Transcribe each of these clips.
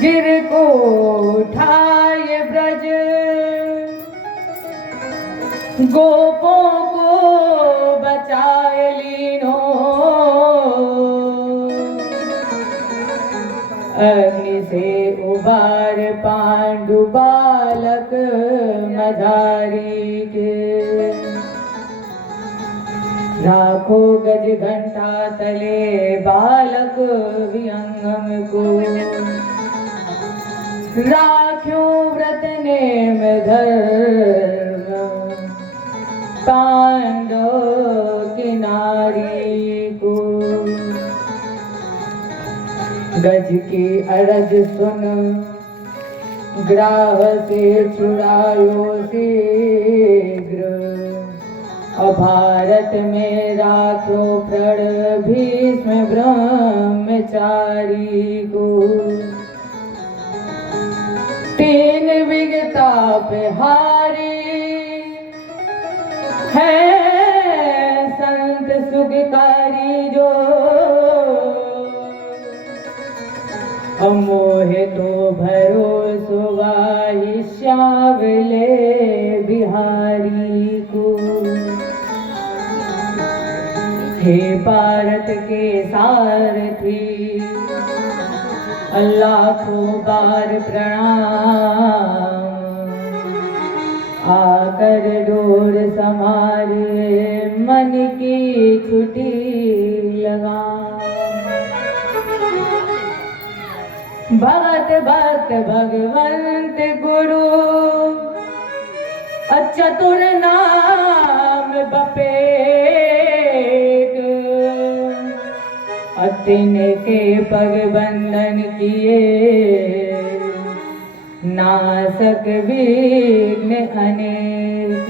गिर को उठाए ब्रज गोपों को बचाए लीनो अग्नि से उबार पांडु बालक मझारी के राखो गज घंटा तले बालक विहंगम को राख्यो व्रत नेम धर्म पांडव की नारी को गज की अरज सुन ग्राह से छुड़ायो शीघ्र भारत में राखो प्रण भीष्म ब्रह्मचारी को तीन विगता पे हारी है संत सुखकारी जो अमोहे तो भरोसो वाहि श्यावले बिहारी को हे भारत के सारथी लाखों बार प्रणाम आकर डोर समारे मन की छुट्टी लगा भगत भक्त भगवंत गुरु चतुर नाम बपेग तिनके पग बंधन किए नासक विघ्न अनेक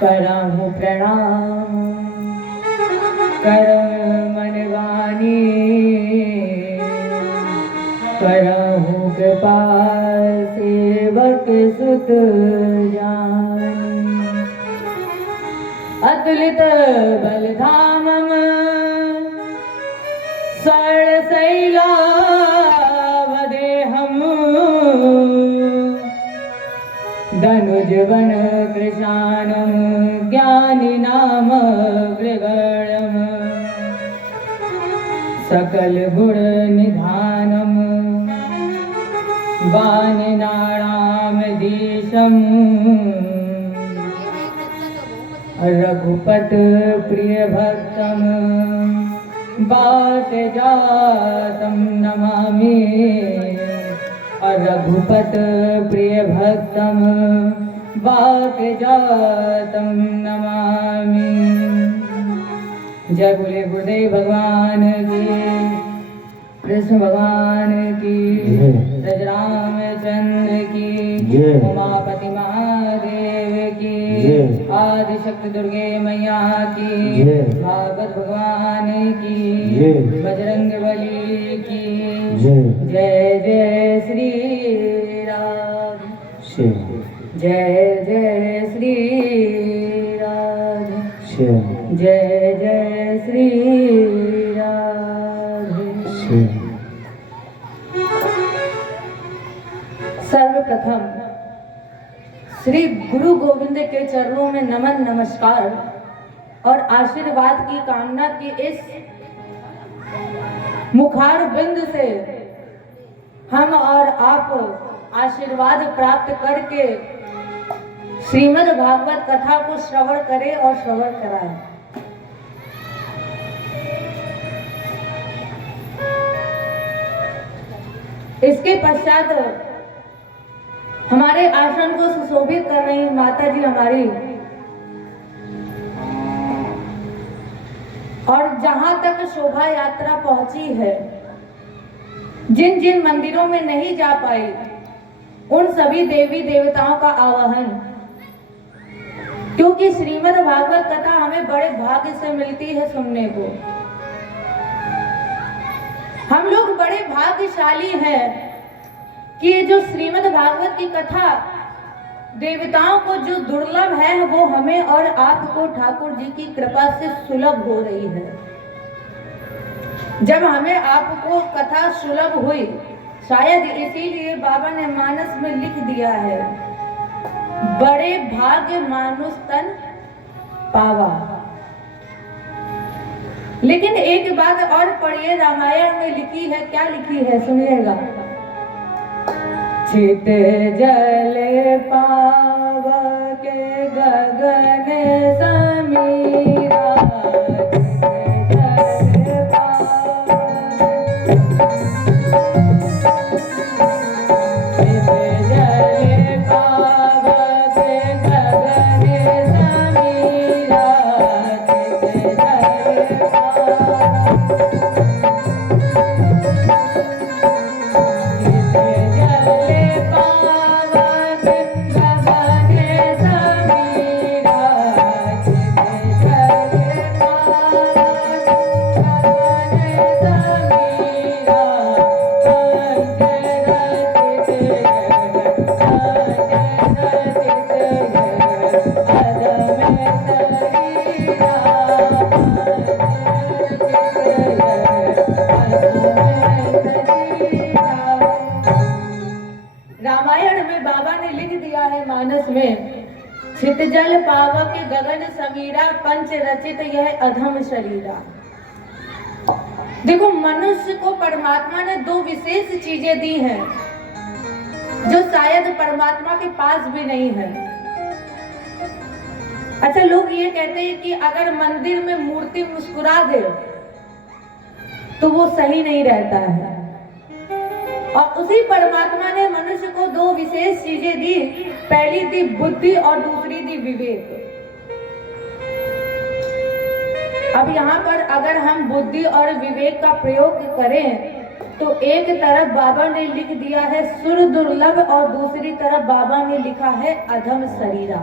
करहु प्रणाम कर मन वाणी करहु कृपा सेवक सुत जान अतुलित बलधामम शैलावदेहम् धनुजवन कृशानं ज्ञानी नाम गृगणम् सकल गुण निधानम् वानराणाम दीशम् रघुपत प्रिय भक्तम् बात जातम नमामि रघुपत प्रिय भक्तम बात जातम नमामि। जय बोले गुरुदेव भगवान की कृष्ण भगवान की रामचंद्र की उमापति महादेव की आदि शक्ति दुर्गे मैया की भागवत भगवान की बजरंग बली की जय जय श्री राम जय जय श्री राम जय जय श्री राधे। सर्वप्रथम श्री गुरु गोविंद के चरणों में नमन नमस्कार और आशीर्वाद की कामना की इस मुखार बिंद से हम और आप आशीर्वाद प्राप्त करके श्रीमद् भागवत कथा को श्रवण करें और श्रवण कराएं। इसके पश्चात हमारे आश्रम को सुशोभित कर रही माता जी हमारी, और जहां तक शोभा यात्रा पहुंची है, जिन जिन मंदिरों में नहीं जा पाई उन सभी देवी देवताओं का आवाहन, क्योंकि श्रीमद् भागवत कथा हमें बड़े भाग्य से मिलती है सुनने को। हम लोग बड़े भाग्यशाली हैं कि ये जो श्रीमद् भागवत की कथा देवताओं को जो दुर्लभ है वो हमें और आपको ठाकुर जी की कृपा से सुलभ हो रही है। जब हमें आपको कथा सुलभ हुई, शायद इसीलिए बाबा ने मानस में लिख दिया है, बड़े भाग्य मानुष तन पावा। लेकिन एक बात और पढ़िए, रामायण में लिखी है, क्या लिखी है सुनिएगा। चित जल पावके गगन समीरा, छितजल पावक गगन समीरा, पंच रचित यह अधम शरीरा। देखो, मनुष्य को परमात्मा ने दो विशेष चीजें दी हैं जो शायद परमात्मा के पास भी नहीं है। अच्छा, लोग ये कहते हैं कि अगर मंदिर में मूर्ति मुस्कुरा दे तो वो सही नहीं रहता है, और उसी परमात्मा ने मनुष्य को दो विशेष चीजें दी। पहली थी बुद्धि और दूसरी थी विवेक। अब यहाँ पर अगर हम बुद्धि और विवेक का प्रयोग करें तो एक तरफ बाबा ने लिख दिया है सुर दुर्लभ, और दूसरी तरफ बाबा ने लिखा है अधम शरीरा।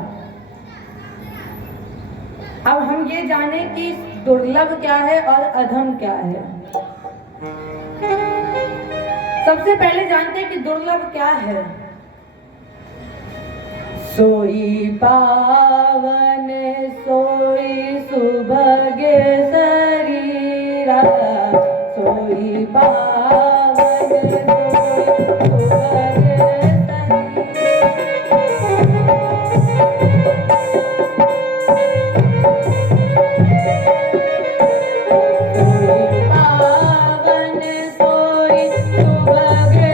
अब हम ये जाने कि दुर्लभ क्या है और अधम क्या है। सबसे पहले जानते हैं कि दुर्लभ क्या है। सोई पावन सोई सुभगे शरीरा, सोई पावन सोई सुभगे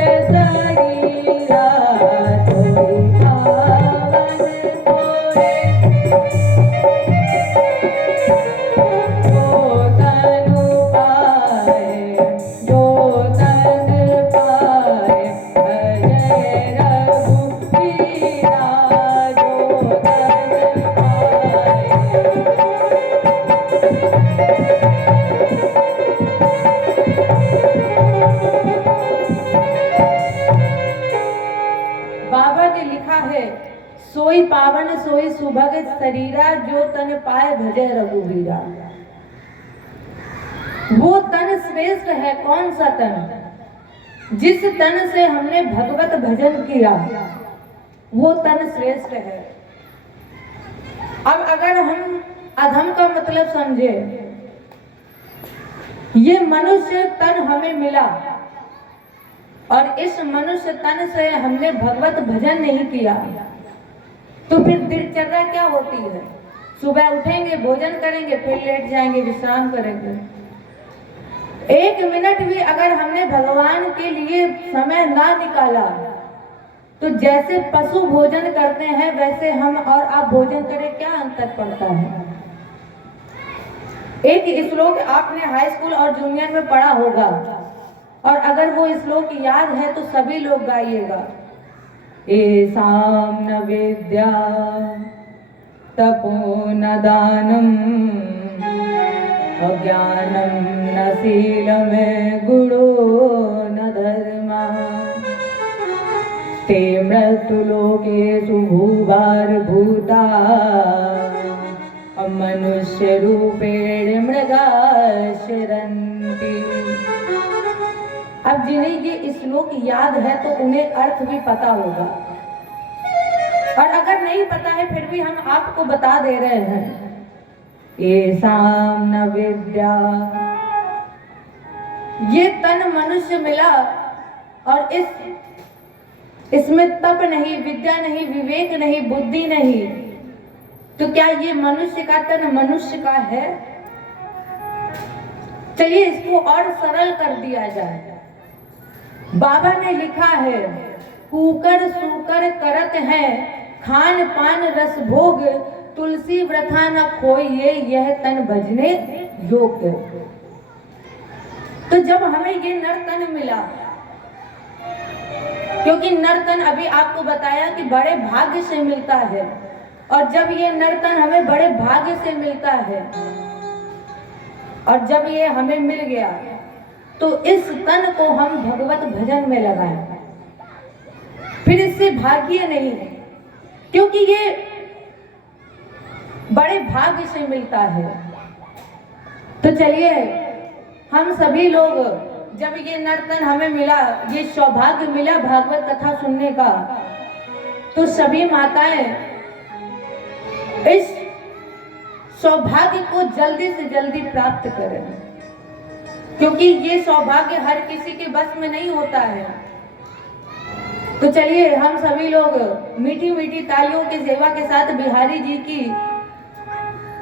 सोई पावन सोई सुभग शरीरा, जो तन पाए भजे रघुवीरा। वो तन श्रेष्ठ है। कौन सा तन? जिस तन से हमने भगवत भजन किया वो तन श्रेष्ठ है। अब अगर हम अधम का मतलब समझे, ये मनुष्य तन हमें मिला और इस मनुष्य तन से हमने भगवत भजन नहीं किया, तो फिर दिनचर्या क्या होती है? सुबह उठेंगे, भोजन करेंगे, फिर लेट जाएंगे, विश्राम करेंगे। एक मिनट भी अगर हमने भगवान के लिए समय ना निकाला तो जैसे पशु भोजन करते हैं वैसे हम और आप भोजन करें, क्या अंतर पड़ता है? एक श्लोक आपने हाई स्कूल और जूनियर में पढ़ा होगा, और अगर वो श्लोक याद है तो सभी लोग गाइएगा। एसाम न विद्या तपो न दानम, अज्ञानम न शीलम गुणो न धर्मा, ते मृत्युलोकेषु भूभार भूता, मनुष्य रूपेण मृगा शरन्ति। अब जिन्हें ये श्लोक याद है तो उन्हें अर्थ भी पता होगा, और अगर नहीं पता है फिर भी हम आपको बता दे रहे हैं। येषां न विद्या ये तन मनुष्य मिला और इसमें तप नहीं, विद्या नहीं, विवेक नहीं, बुद्धि नहीं, तो क्या ये मनुष्य का तन मनुष्य का है? चलिए इसको और सरल कर दिया जाए। बाबा ने लिखा है, कूकर सूकर करत है, खान पान रस भोग, तुलसी व्रथा न खोइए, यह तन भजने योग्य। तो जब हमें ये नर तन मिला, क्योंकि नर तन अभी आपको बताया कि बड़े भाग्य से मिलता है, और जब ये नर तन हमें बड़े भाग्य से मिलता है और जब ये हमें मिल गया, तो इस तन को हम भगवत भजन में लगाएं। फिर इससे भाग्य नहीं है, क्योंकि ये बड़े भाग्य से मिलता है। तो चलिए हम सभी लोग, जब ये नर्तन हमें मिला, ये सौभाग्य मिला भागवत कथा सुनने का, तो सभी माताएं इस सौभाग्य को जल्दी से जल्दी प्राप्त करें, क्योंकि ये सौभाग्य हर किसी के बस में नहीं होता है। तो चलिए हम सभी लोग मीठी मीठी तालियों की सेवा के साथ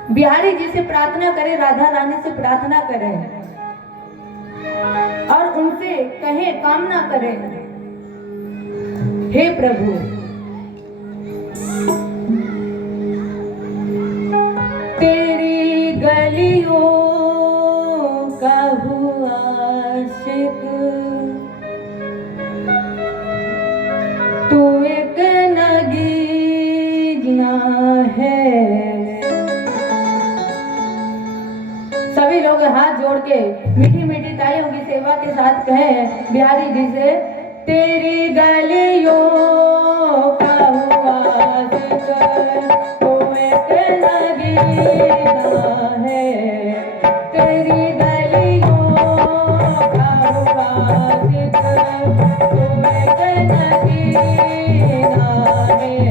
बिहारी जी से प्रार्थना करें, राधा रानी से प्रार्थना करें और उनसे कहें, कामना करें, हे प्रभु तेरी गलियों का हुआ आशिक, तू एक नगीना है। सभी लोग हाथ जोड़ के मीठी मीठी तालियों की सेवा के साथ कहें बिहारी जी से, तेरी गलियों का हुआ जिक्र, तो एक नगीना है। तेरी गलियों का हुआ जिक्र, तो एक नगीना है।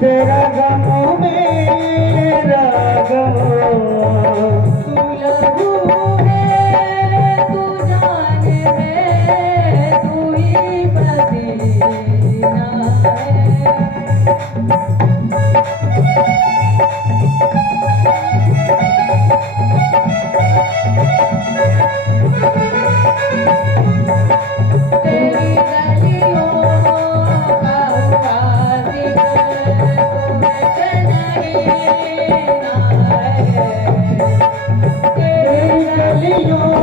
तेरा गम मेरा गम, तू लहू है तू जान है तू ही पसीना तेरी गलियों का हुआ जिक्र तेरी गलियों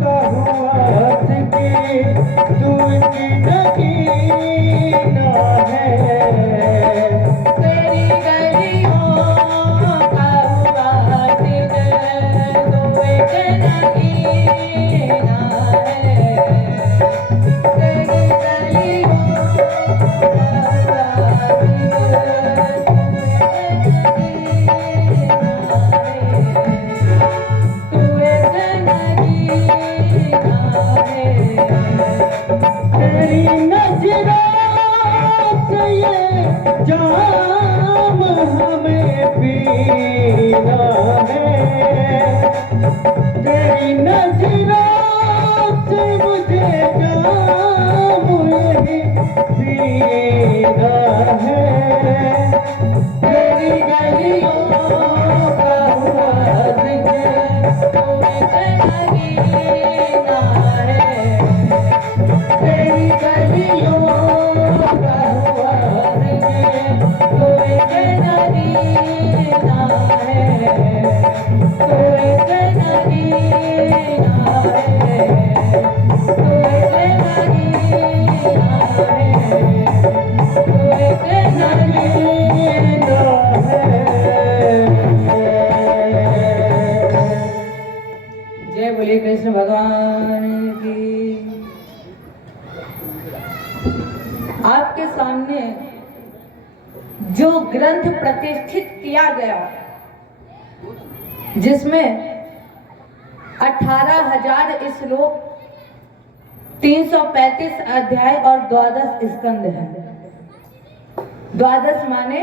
का हुआ जिक्र तू की नगीना है। तेरी गलियों का हुआ जिक्र तू एक नगीना है। तेरी गलियों का हुआ तेरी नजरों से ये जाम हमें पीना है। तेरी नजरों से मुझे जाम यही पीना है। तेरी गलियों का हुआ जिक्र तू एक नगीना है। तेरी गलियों का हुआ जिक्र तू एक नगीना है। तू एक नगीना है। तू एक नगीना है। तू एक नगीना है। जय बोले कृष्ण भगवान की। आपके सामने जो ग्रंथ प्रतिष्ठित किया गया जिसमें 18,000 श्लोक 335 अध्याय और 12 स्कंद है। 12 माने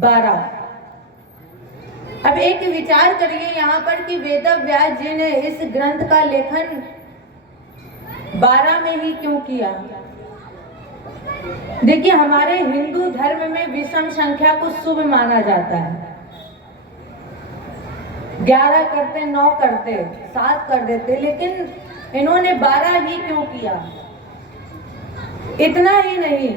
12। अब एक विचार करिए यहाँ पर कि वेद व्यास जी ने इस ग्रंथ का लेखन 12 में ही क्यों किया। देखिए हमारे हिंदू धर्म में विषम संख्या को शुभ माना जाता है। 11 करते, 9 करते, 7 कर देते, लेकिन इन्होंने 12 ही क्यों किया। इतना ही नहीं,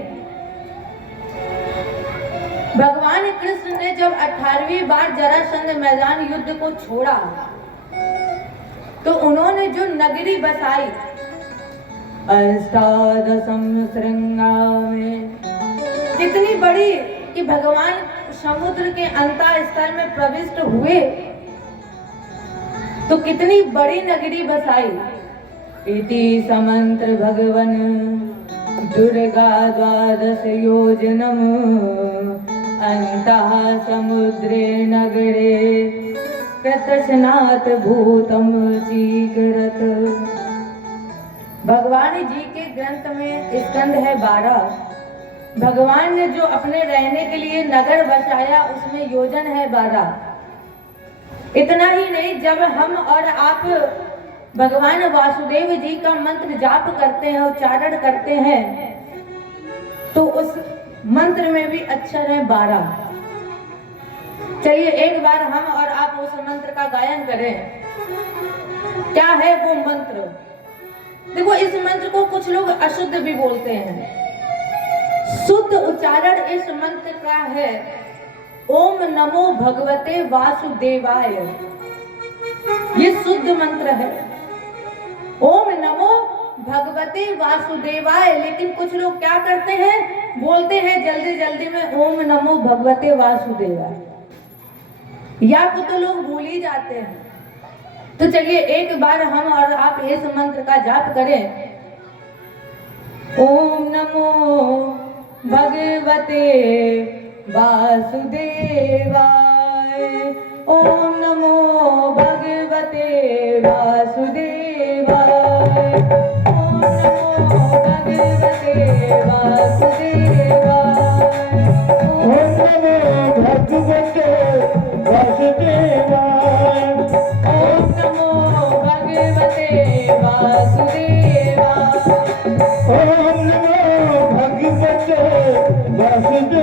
भगवान कृष्ण ने जब 18वीं बार जरासंध मैदान युद्ध को छोड़ा तो उन्होंने जो नगरी बसाई अष्टादशम श्रृंगा में, कितनी बड़ी कि भगवान समुद्र के अंतर स्थल में प्रविष्ट हुए तो कितनी बड़ी नगरी बसाई। इति समंत्र भगवन दुर्गा 12 योजनम अंतः समुद्रे नगरे कृतस्नात भूतम चीकरत। भगवान जी के ग्रंथ में स्कंद है 12। भगवान ने जो अपने रहने के लिए नगर बसाया उसमें योजन है 12। इतना ही नहीं, जब हम और आप भगवान वासुदेव जी का मंत्र जाप करते हैं, उच्चारण करते हैं, तो उस मंत्र में भी अक्षर है 12। चलिए एक बार हम और आप उस मंत्र का गायन करें। क्या है वो मंत्र? देखो, इस मंत्र को कुछ लोग अशुद्ध भी बोलते हैं। शुद्ध उच्चारण इस मंत्र का है ओम नमो भगवते वासुदेवाय। ये शुद्ध मंत्र है, ओम नमो भगवते वासुदेवाय। लेकिन कुछ लोग क्या करते हैं, बोलते हैं जल्दी जल्दी में ओम नमो भगवते वासुदेवाय, या को तो लोग भूल ही जाते हैं। तो चलिए एक बार हम और आप इस मंत्र का जाप करें। ओम नमो भगवते वासुदेवाय, ओम नमो भगवते वासुदेवाय, ओम नमो भगवते वासुदेवाय, ओम नमो भगवते वासुदेवाय, ओम नमो भगवते वासुदेवाय, ओम नमो भगवते वासुदेवाय,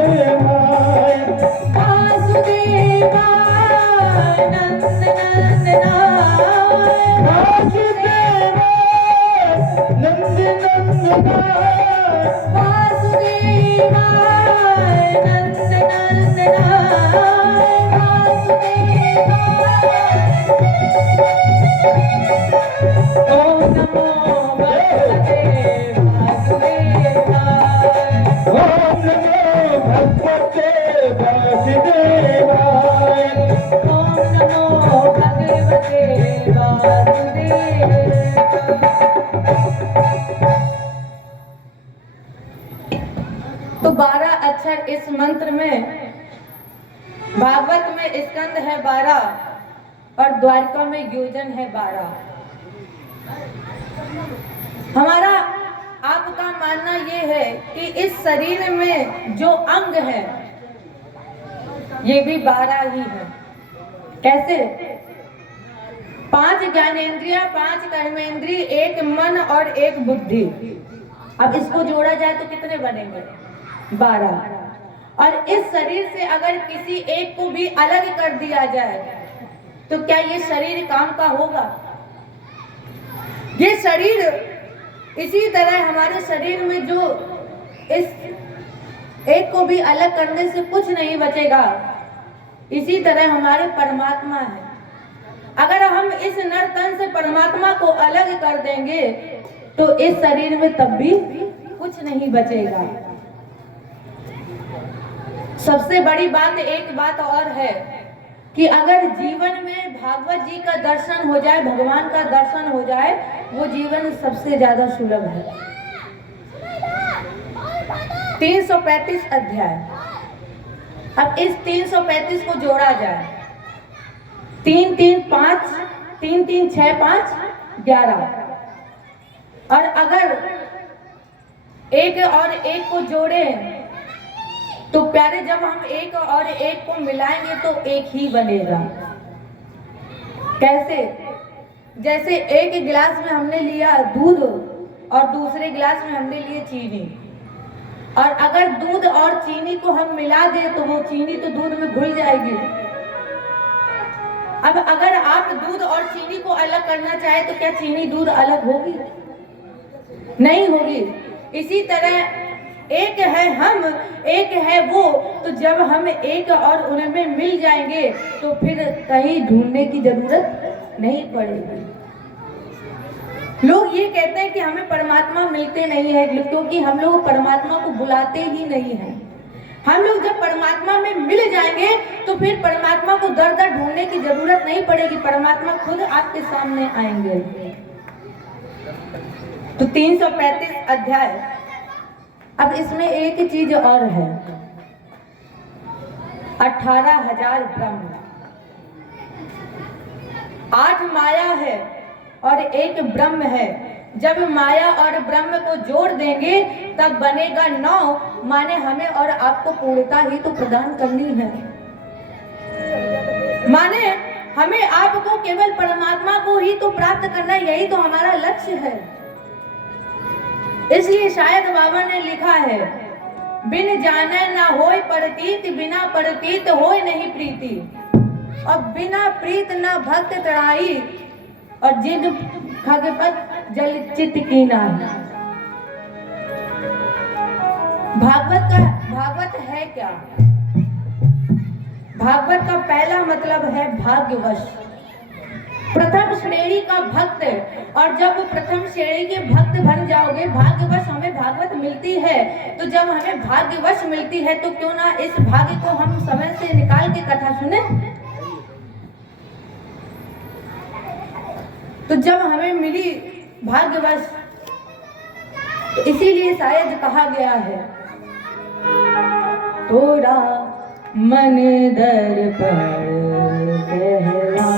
वासुदेवाय नंदनंदनाय, वासुदेवाय नंदनंदनाय, वासुदेवाय नंदनंदनाय, वासुदेवाय। ओम नमो भगवते वासुदेवाय, ओम नमो भगवते वासुदेवाय, ओम नमो भगवते वासुदेवाय। तो 12 अक्षर इस मंत्र में। भागवत में स्कंद है 12 और द्वारिका में योजन है 12। हमारा आपका मानना ये है कि इस शरीर में जो अंग है ये भी 12 ही है। कैसे? 5 ज्ञानेंद्रिय, 5 कर्मेंद्रिय, 1 मन और 1 बुद्धि। अब इसको जोड़ा जाए तो कितने बनेंगे? 12। और इस शरीर से अगर किसी एक को भी अलग कर दिया जाए तो क्या ये शरीर काम का होगा? ये शरीर इसी तरह हमारे शरीर में जो इस एक को भी अलग करने से कुछ नहीं बचेगा, इसी तरह हमारे परमात्मा है। अगर हम इस नर तन से परमात्मा को अलग कर देंगे तो इस शरीर में तब भी कुछ नहीं बचेगा। सबसे बड़ी बात एक बात और है कि अगर जीवन में भागवत जी का दर्शन हो जाए, भगवान का दर्शन हो जाए, वो जीवन सबसे ज्यादा सुलभ है। 335 अध्याय। अब इस 335 को जोड़ा जाए, 3 3 5, 3 3 6 5 11। और अगर एक और एक को जोड़े तो प्यारे, जब हम एक और एक को मिलाएंगे तो एक ही बनेगा। कैसे? जैसे एक गिलास में हमने लिया दूध और दूसरे गिलास में हमने लिए चीनी, और अगर दूध और चीनी को हम मिला दें तो वो चीनी तो दूध में घुल जाएगी। अब अगर आप दूध और चीनी को अलग करना चाहे तो क्या चीनी दूध अलग होगी? नहीं होगी। इसी तरह एक है हम, एक है वो। तो जब हम एक और उनमें मिल जाएंगे तो फिर कहीं ढूंढने की जरूरत नहीं पड़ेगी। लोग ये कहते हैं कि हमें परमात्मा मिलते नहीं है, क्योंकि हम लोग परमात्मा को बुलाते ही नहीं हैं। हम लोग जब परमात्मा में मिल जाएंगे तो फिर परमात्मा को दर दर ढूंढने की जरूरत नहीं पड़ेगी, परमात्मा खुद आपके सामने आएंगे। तो 335 अध्याय। अब इसमें एक चीज और है, 18,000 ब्रह्म, 8 माया है और एक ब्रह्म है। जब माया और ब्रह्म को जोड़ देंगे तब बनेगा 9, माने हमें और आपको पूर्णता ही तो प्रदान करनी है। माने हमें आपको केवल परमात्मा को ही तो प्राप्त करना, यही तो हमारा लक्ष्य है। इसलिए शायद बाबा ने लिखा है, बिन जाने ना होय प्रतीत, बिना प्रतीत होय नहीं प्रीति, और बिना प्रीत ना भक्त तड़ाई, और जिन खगपत जल चित कीना। भागवत है क्या? भागवत का पहला मतलब है भाग्यवश, प्रथम श्रेणी का भक्त। और जब प्रथम श्रेणी के भक्त बन जाओगे, भाग्यवश हमें भागवत मिलती है, तो जब हमें भाग्यवश मिलती है तो क्यों ना इस भाग्य को हम समय से निकाल के कथा सुने। तो जब हमें मिली भाग्यवश, तो इसीलिए शायद कहा गया है, तोरा मन दर्पण कहला,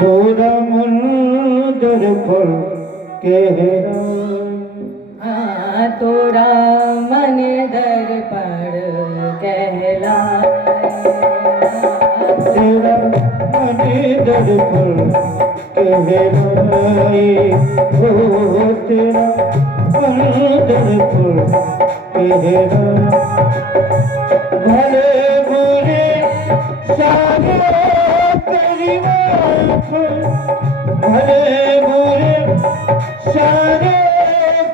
थोड़ा मन दर्पण कहला, तोरा मन दर्पण कहला, तेरा मन दर्पण कहलाए, हो तेरा मन दर्पण कहला। भले बुरे सारे परिवार को, भले बुरे सारे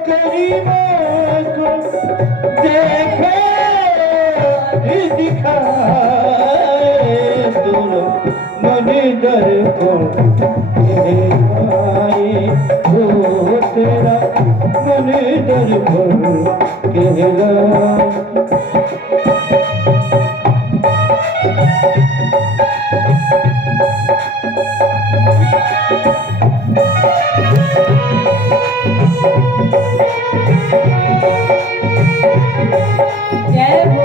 परिवार को देखे दिखाए, दूर मन दर्पण कहलाए, हो तेरा मन दर्पण कहलाए। जय हो।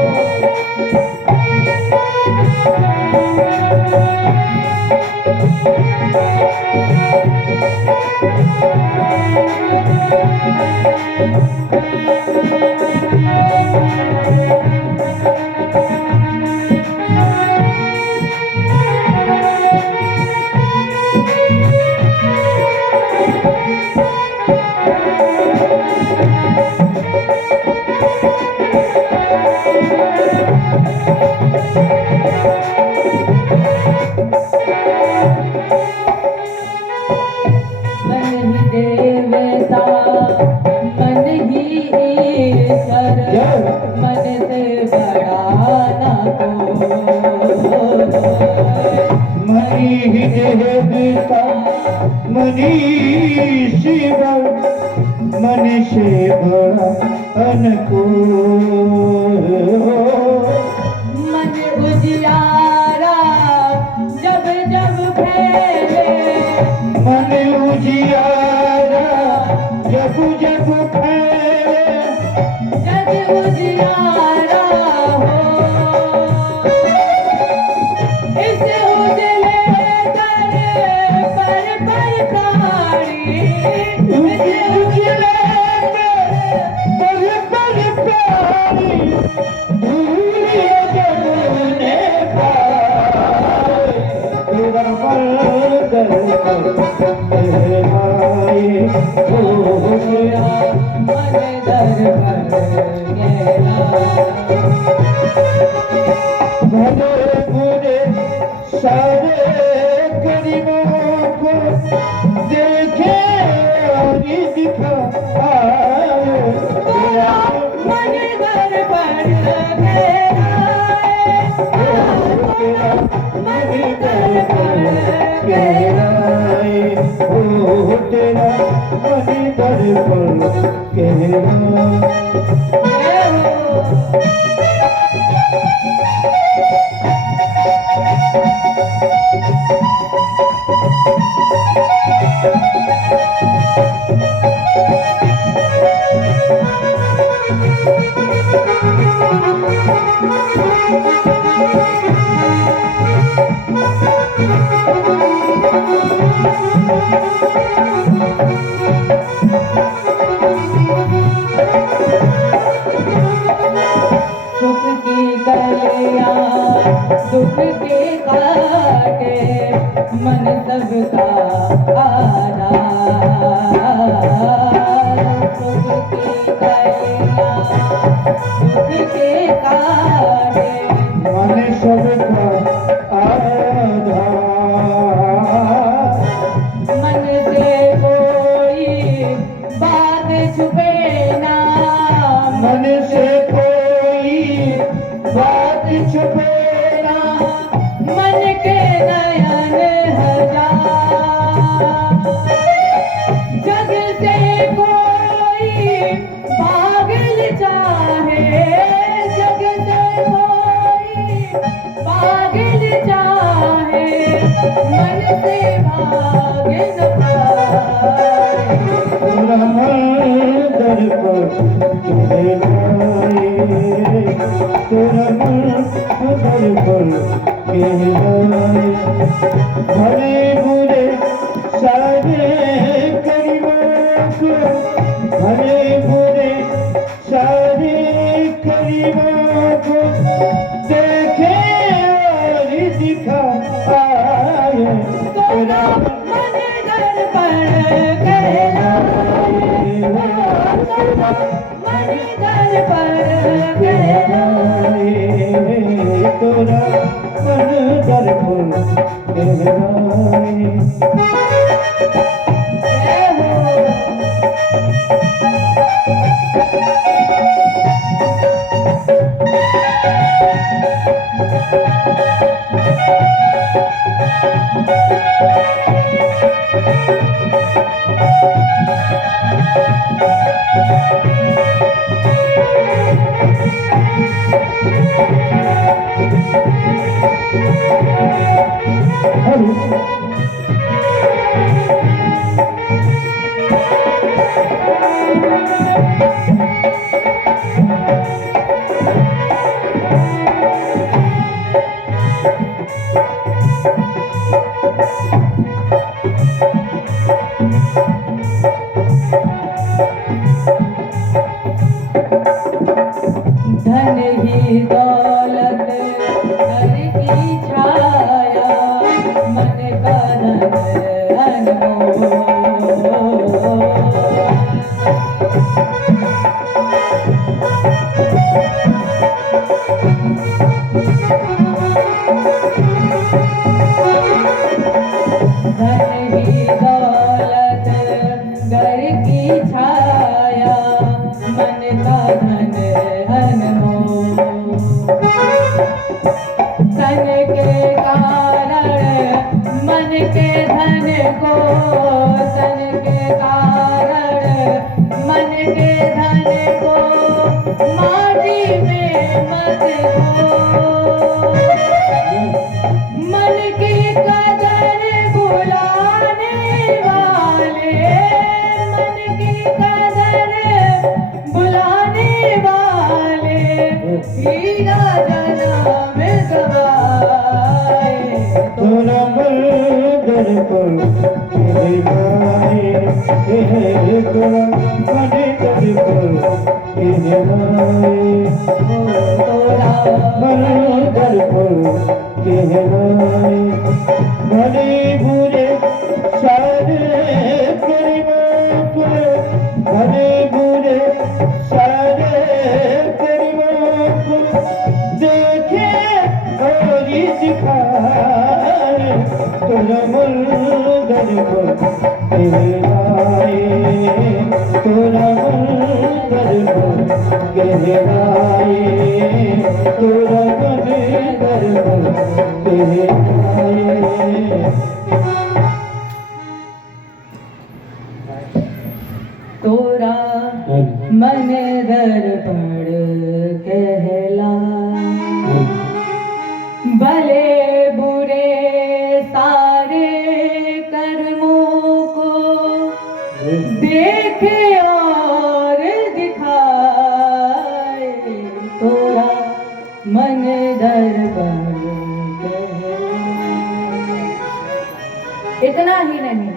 मन से बड़ा अनुकूल, मन उजियारा जब जब फैले, मन उजियारा जब जब फैले, जब उजियारा हो, इस उजले दर पर तारी, इस उजले भले बुरे सारे गरीबों को देखे और दिखाए, तेरा मन दर्पण कहलाए, तेरा मन दर्पण कहलाए, हो तेरा मन दर्पण कहलाए। सुख की कलियां दुख के काटे मन सबका आधार। सुख की कैया दुख के काटे मन सबका आधार। मन से कोई बात छुपे ना, मन से कोई बात छुपे ना, मन के नयन हजार। जग से कोई पागल चाहे, जग से कोई पागल चाहे, मन से भाग न पाए। तेरा मन दर्पण कहलाए, तेरा मन दर्पण कहलाए। भले बुरे सारे करीबों को, भले बुरे सारे करीबों को देखे और दिखाए। तेरा मन दर्पण कहलाए, तेरा मन दर्पण कहलाए। तोरा मन दर्पण कहलाए। जय हो। धन ही दौलत घर की छाया, मन का धन अनमोल। धन ही दौलत घर की छाया, मन का धन अनमोल। तन के कारण मन के धन को, तन के कारण मन के धन को माटी में मत खो। मन की कदर बुलाने वाले, मन की कदर बुलाने वाले, हीरा जन्म गवाए। तोरा मन दर्पण कहलाए, तोरा मन दर्पण कहलाए। तोरा मन दर्पण कहलाए। भले बुरे सारे करीबों को, भले बुरे सारे करीबों को देखे और दिखाए। तोरा मन दर्पण कहलाए, तोरा मन दर्पण कहलाए। तोरा मन दर्पण कहलाए। तोरा मन दर्पण कहला, भले बुरे सारे कर्मों को देखे और दिखाए। तोरा मन दर्पण कहला। इतना ही नहीं,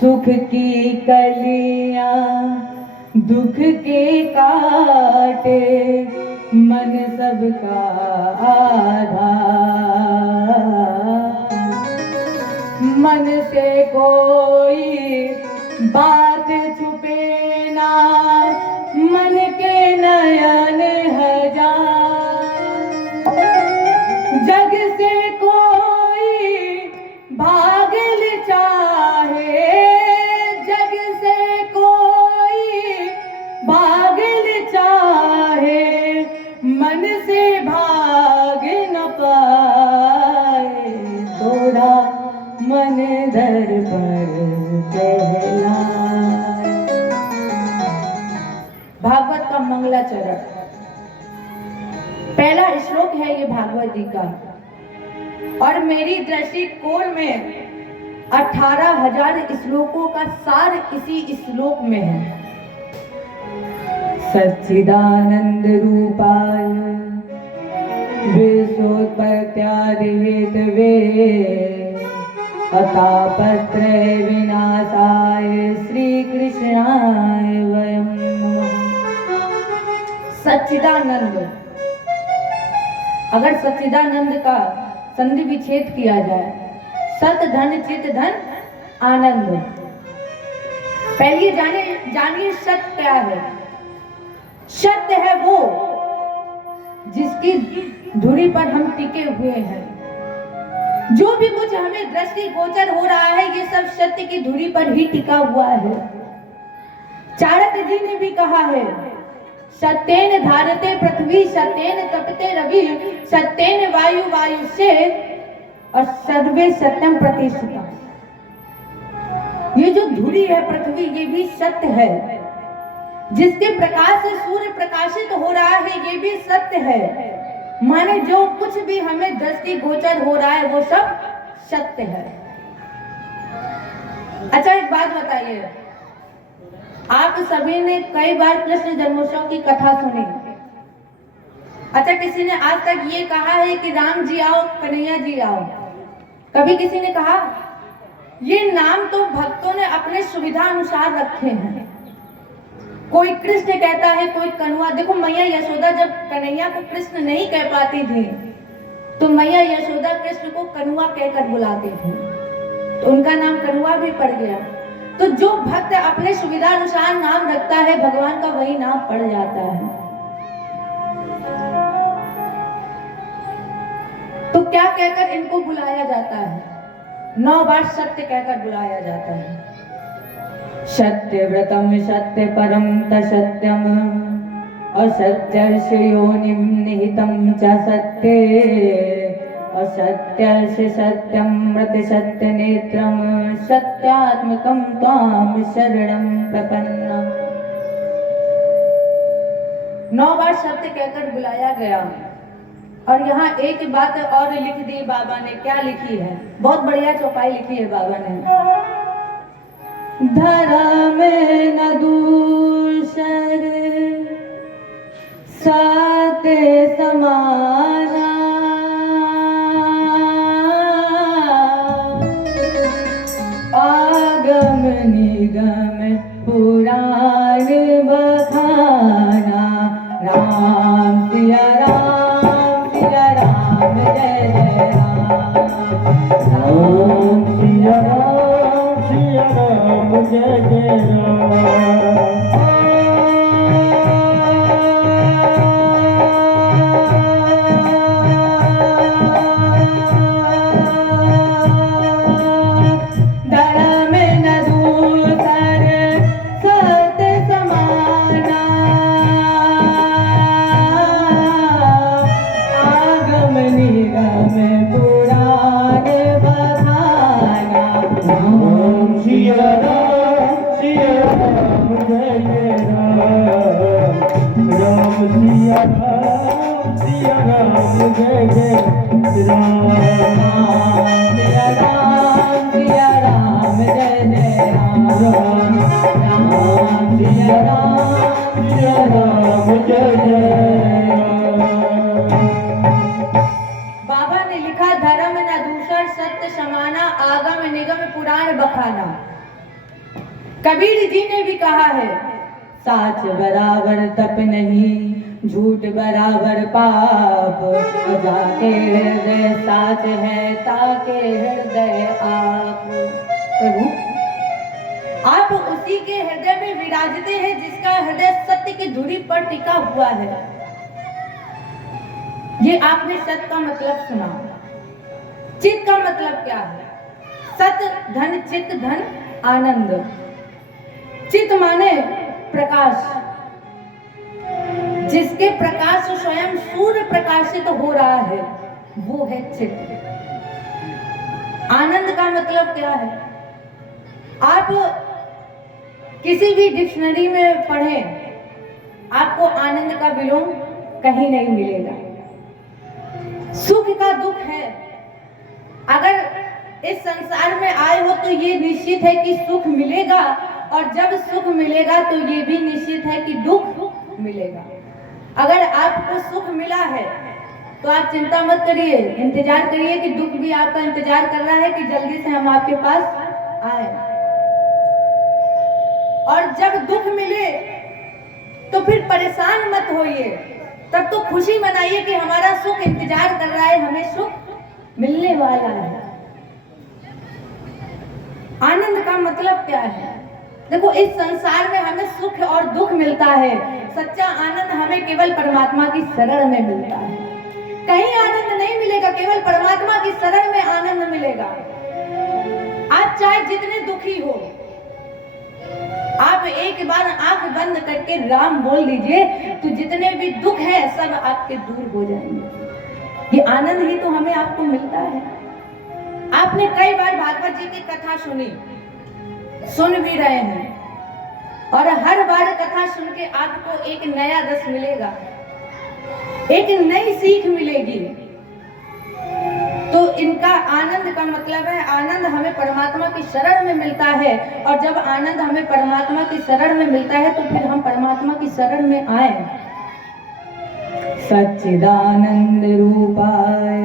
सुख की कलियां दुख के काटे, मन सबका आधार। का। और मेरी दृष्टिकोण में 18,000 श्लोकों का सार इसी श्लोक में है। सच्चिदानंद रूपाय विश्वोत्पत्त्यादिहेतवे अतापत्रय विनाशाय श्री कृष्णाय वयं नमः। सच्चिदानंद, अगर सच्चिदानंद का संधि विच्छेद किया जाए, सत धन चित धन आनंद। पहले जानिए सत्य क्या है। सत्य है वो जिसकी धुरी पर हम टिके हुए हैं। जो भी कुछ हमें दृष्टि गोचर हो रहा है, ये सब सत्य की धुरी पर ही टिका हुआ है। चाणक्य जी ने भी कहा है, सत्येन धारते पृथ्वी, सत्येन तपते रवि, सत्येन वायु वायुष्य और सर्वे सत्यम प्रतिष्ठिता। ये जो धुरी है पृथ्वी, ये भी सत्य है। जिसके प्रकाश से सूर्य प्रकाशित हो रहा है, ये भी सत्य है। माने जो कुछ भी हमें दृष्टि गोचर हो रहा है, वो सब सत्य है। अच्छा, एक बात बताइए, आप सभी ने कई बार कृष्ण जन्मोत्सव की कथा सुनी। अच्छा, किसी ने आज तक ये कहा है कि राम जी आओ, कन्हैया जी आओ? कभी किसी ने कहा? ये नाम तो भक्तों ने अपने सुविधा अनुसार रखे हैं। कोई कृष्ण कहता है, कोई कन्हैया। देखो, मैया यशोदा जब कन्हैया को कृष्ण नहीं कह पाती थी, तो मैया यशोदा कृष्ण को कन्हैया कहकर बुलाते थे, तो उनका नाम कन्हैया भी पड़ गया। तो जो भक्त अपने सुविधा अनुसार नाम रखता है, भगवान का वही नाम पड़ जाता है। तो क्या कहकर इनको बुलाया जाता है? 9 बार सत्य कहकर बुलाया जाता है। सत्य व्रतम सत्य परम तसत्यम असत्यस्य योनिं निहितं च सत्ये असत्यस्य सत्यं मृत सत्य नेत्रम सत्यात्मकं त्वां शरणं प्रपन्नम्। 9 बार सत्य कहकर बुलाया गया। और यहाँ एक बात और लिख दी बाबा ने। क्या लिखी है? बहुत बढ़िया चौपाई लिखी है बाबा ने। धर्म न दूसर सत्य समाना, आगम निगम पुराण बखाना। राम सिया राम, सिया राम जय जय राम। राम सिया राम, सिया राम जय जय राम। बाबा ने लिखा, धर्म न दूसर सत्य समाना, आगम निगम पुराण बखाना। कबीर जी ने भी कहा है, साच बराबर तप नहीं, झूठ बराबर पाप, जाके हृदय साच है, ताके हृदय आप। प्रभु, आप उसी के हृदय में विराजते हैं जिसका हृदय सत्य की धुरी पर टिका हुआ है। ये आपने सत्य का मतलब सुना। चित का मतलब क्या है? सत्य धन चित धन आनंद। चित माने प्रकाश, जिसके प्रकाश से स्वयं सूर्य प्रकाशित हो रहा है, वो है चित। आनंद का मतलब क्या है? आप किसी भी डिक्शनरी में पढ़ें, आपको आनंद का विलोम कहीं नहीं मिलेगा। सुख का दुख है। अगर इस संसार में आए हो तो ये निश्चित है कि सुख मिलेगा, और जब सुख मिलेगा तो ये भी निश्चित है कि दुख मिलेगा। अगर आपको सुख मिला है तो आप चिंता मत करिए, इंतजार करिए कि दुख भी आपका इंतजार कर रहा है कि जल्दी से हम आपके पास आए। और जब दुख मिले तो फिर परेशान मत होइए, तब तो खुशी मनाइए कि हमारा सुख इंतजार कर रहा है, हमें सुख मिलने वाला है। आनंद का मतलब क्या है? देखो, इस संसार में हमें सुख और दुख मिलता है। सच्चा आनंद हमें केवल परमात्मा की शरण में मिलता है। कहीं आनंद नहीं मिलेगा, केवल परमात्मा की शरण में आनंद मिलेगा। आप चाहे जितने दुखी हो, आप एक बार आंख बंद करके राम बोल दीजिए तो जितने भी दुख है सब आपके दूर हो जाएंगे। ये आनंद ही तो हमें आपको मिलता है। आपने कई बार भागवत जी की कथा सुन भी रहे हैं, और हर बार कथा सुन के आपको एक नया रस मिलेगा, एक नई सीख मिलेगी। तो इनका आनंद का मतलब है, आनंद हमें परमात्मा की शरण में मिलता है, और जब आनंद हमें परमात्मा की शरण में मिलता है तो फिर हम परमात्मा की शरण में आए। सच्चिदानंद रूपाय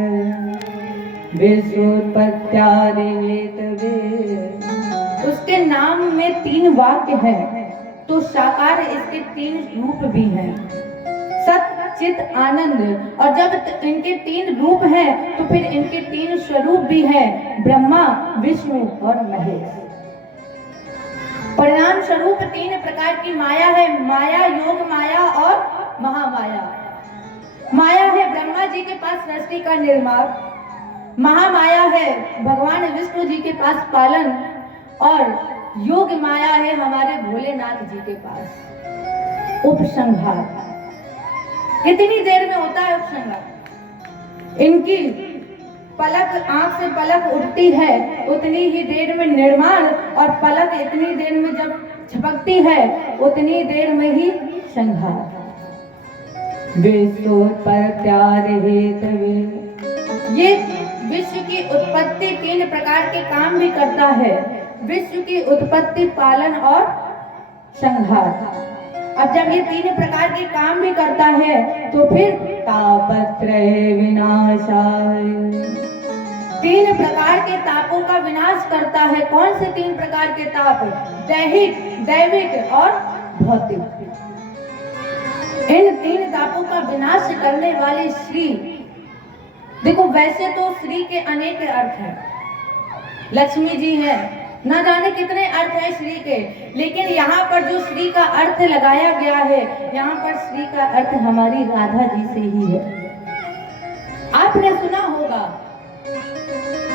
विश्वोत्पत्त्यादि हेतवे, उसके नाम में 3 वाक्य हैं, तो साकार इसके 3 रूप भी हैं, सत चित आनंद। और जब इनके 3 रूप हैं तो फिर इनके 3 स्वरूप भी हैं, ब्रह्मा, विष्णु और महेश। परिणाम स्वरूप 3 प्रकार की माया है, माया, योग माया और महामाया। माया है ब्रह्मा जी के पास सृष्टि का निर्माण, महामाया है भगवान विष्णु जी के पास पालन, और योग माया है हमारे भोलेनाथ जी के पास उपसंहार। कितनी देर में होता है उपसंहार? इनकी पलक, आंख से पलक उठती है उतनी ही देर में निर्माण, और पलक इतनी देर में जब झपकती है उतनी देर में ही संहार। विश्वोत्पत्त्यादि हेतवे, ये विश्व की उत्पत्ति 3 प्रकार के काम भी करता है, विश्व की उत्पत्ति, पालन और संहार। अब जब ये 3 प्रकार के काम भी करता है तो फिर तापत्रय विनाशाय, 3 प्रकार के तापों का विनाश करता है। कौन से 3 प्रकार के ताप? दैहिक, दैविक और भौतिक। इन 3 तापों का विनाश करने वाले श्री, देखो वैसे तो श्री के अनेक अर्थ हैं, लक्ष्मी जी है, न जाने कितने अर्थ हैं श्री के, लेकिन यहाँ पर जो श्री का अर्थ लगाया गया है, यहाँ पर श्री का अर्थ हमारी राधा जी से ही है। आपने सुना होगा,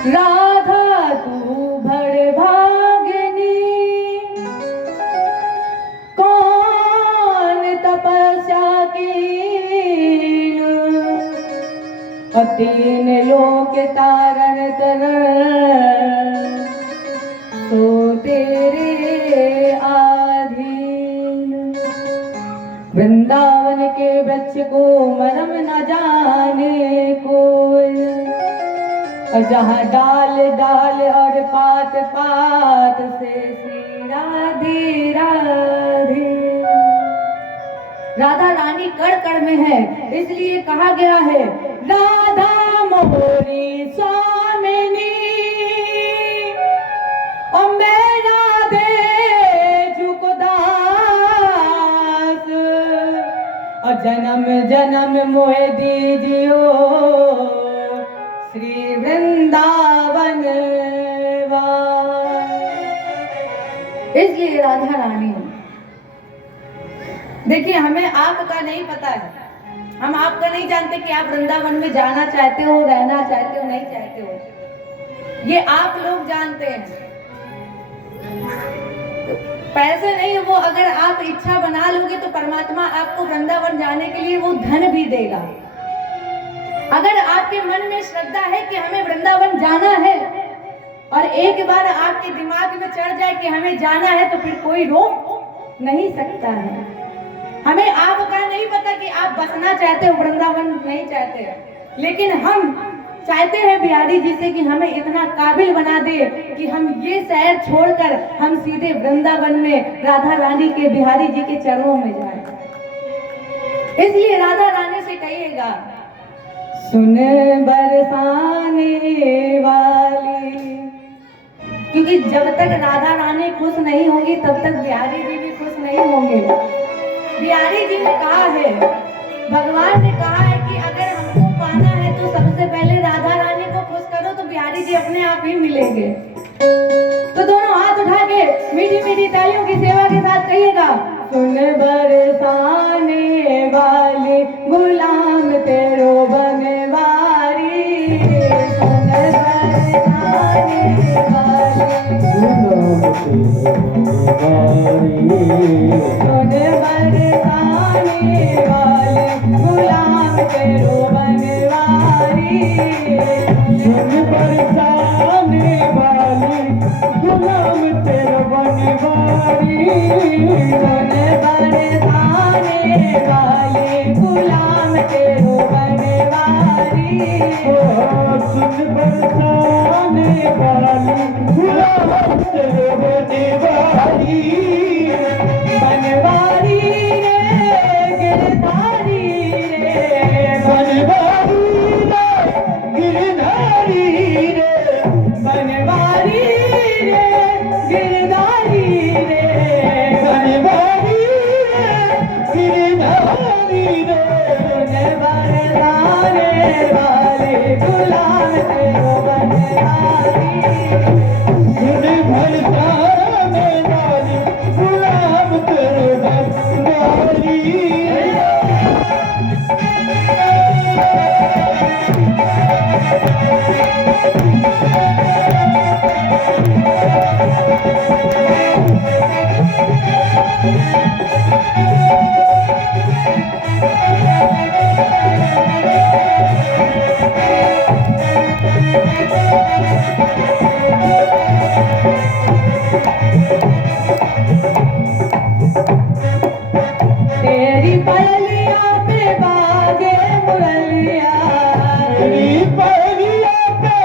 राधा तू भर भागनी, कौन तपस्या की, 3 लोक तारण तरन, तो तेरे आधीन। वृंदावन के वृक्ष को मरम न जाने कोई, और जहाँ डाल डाल और पात पात से श्री राधे राधे। राधा रानी कण कण में है, इसलिए कहा गया है राधा मोरी स्वामिनी, और मैं राधे जुगदास, और जन्म जन्म मोहे दीजियो श्री वृंदावन वास। इसलिए राधा रानी। देखिए, हमें आपका नहीं पता है, हम आपका नहीं जानते कि आप वृंदावन में जाना चाहते हो, रहना चाहते हो, नहीं चाहते हो, ये आप लोग जानते हैं। पैसे नहीं, वो अगर आप इच्छा बना लोगे तो परमात्मा आपको वृंदावन जाने के लिए वो धन भी देगा। अगर आपके मन में श्रद्धा है कि हमें वृंदावन जाना है, और एक बार आपके दिमाग में चढ़ जाए कि हमें जाना है, तो फिर कोई रोक नहीं सकता है। हमें आपका नहीं पता कि आप बसना चाहते हो, वृंदावन नहीं चाहते, लेकिन हम चाहते हैं बिहारी जी से कि हमें इतना काबिल बना दे कि हम ये शहर छोड़कर हम सीधे वृंदावन में राधा रानी के बिहारी जी के चरणों में जाएं। इसलिए राधा रानी से कहिएगा, सुन बरसाने वाली, क्योंकि जब तक राधा रानी खुश नहीं होंगी तब तक बिहारी जी भी खुश नहीं होंगे। बिहारी जी ने कहा है, भगवान ने कहा है कि अगर हमको पाना है तो सबसे पहले राधा रानी को खुश करो तो बिहारी जी अपने आप ही मिलेंगे। तो दोनों हाथ उठा के मीठी मीठी तालियों की सेवा के साथ कहिएगा, सुन बरसाने वाली गुलाम तेरो बनवारी, सुन बरसाने वाली सुन बरसाने वाली गुलाम तेरो बनवारी, सुन बरसाने वाली गुलाम तेरो बनवारी, सुन बरसाने वाली गुलाम तेरो बनवारी, सुन बरसाने वाली गुलाम तेरो बनवारी, बनवारी रे गिरधारी रे, बनवारी रे गिरधारी रे, बनवारी रे गिरधारी रे, बनवारी रे गिरधारी रे, सुन बरसाने वाले गुलाम तेरो बनवारी, सुन बरसाने वाली गुलाम तेरो बनवारी। तेरी पलिया पे बाजे मुरलिया, तेरी पलिया पे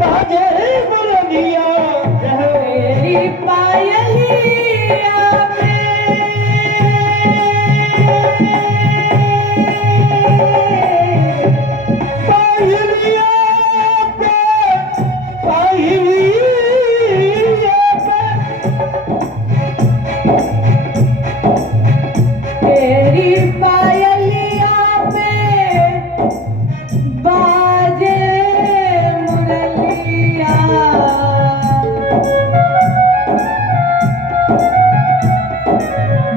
बाजे मुरलिया, तेरी पायलिया पे पायलिया पे पायलिया पे, तेरी पायलिया पे बाजे मुरलिया,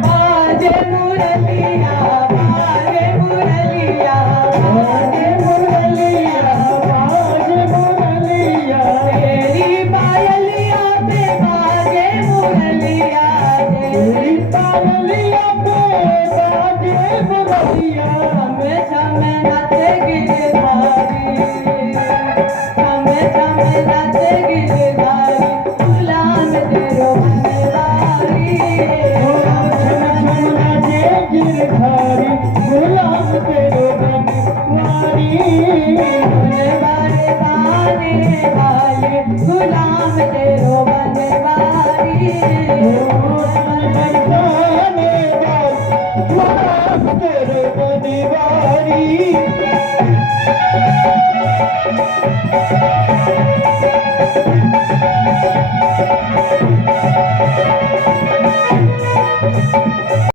बाजे मुरलिया, बाजे मुरलिया, बाजे मुरलिया, बाजे मुरलिया, तेरी पायलिया पे बाजे मुरलिया, तेरी पायलिया पे बाजे मुरलिया, छमे छमे नाचे गिरधारी, छमे छमे नाचे गिरधारी, गुलाम तेरो बनवारी, नाचे गिरधारी गुलाम तेरो बनवारी, सुन बरसाने वाले गुलाम तेरो बनवारी, बरसाने वाली गुलाम तेरो बनवारी।